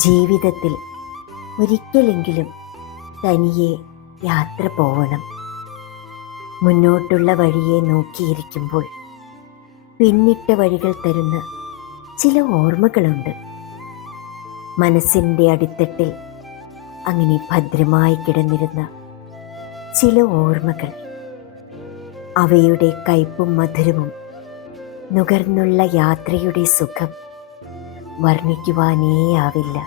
ജീവിതത്തിൽ ഒരിക്കലെങ്കിലും തനിയെ യാത്ര പോവണം. മുന്നോട്ടുള്ള വഴിയെ നോക്കിയിരിക്കുമ്പോൾ പിന്നിട്ട വഴികൾ തരുന്ന ചില ഓർമ്മകളുണ്ട്. മനസ്സിൻ്റെ അടിത്തട്ടിൽ അങ്ങനെ ഭദ്രമായി കിടന്നിരുന്ന ചില ഓർമ്മകൾ, അവയുടെ കയ്പും മധുരവും നുകർന്നുള്ള യാത്രയുടെ സുഖം വർണ്ണിക്കുവാനേ ആവില്ല.